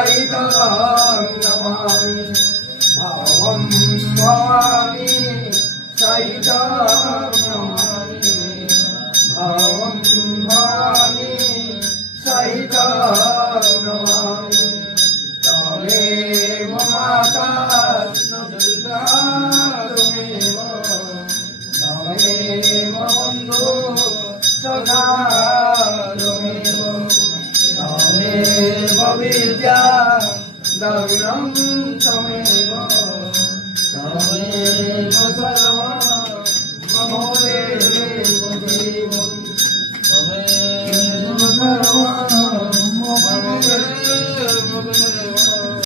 सहितं नमामि भावं भवानी सहितं नमामि भावं भवानी सहितं नमामि तमेव माता दुर्गा त्वमेव तमेव बन्धु सदा त्वमेव तमेव विद्या द्रव्यं तमेव तमेव सर्वं मम देव तमेव सर्वं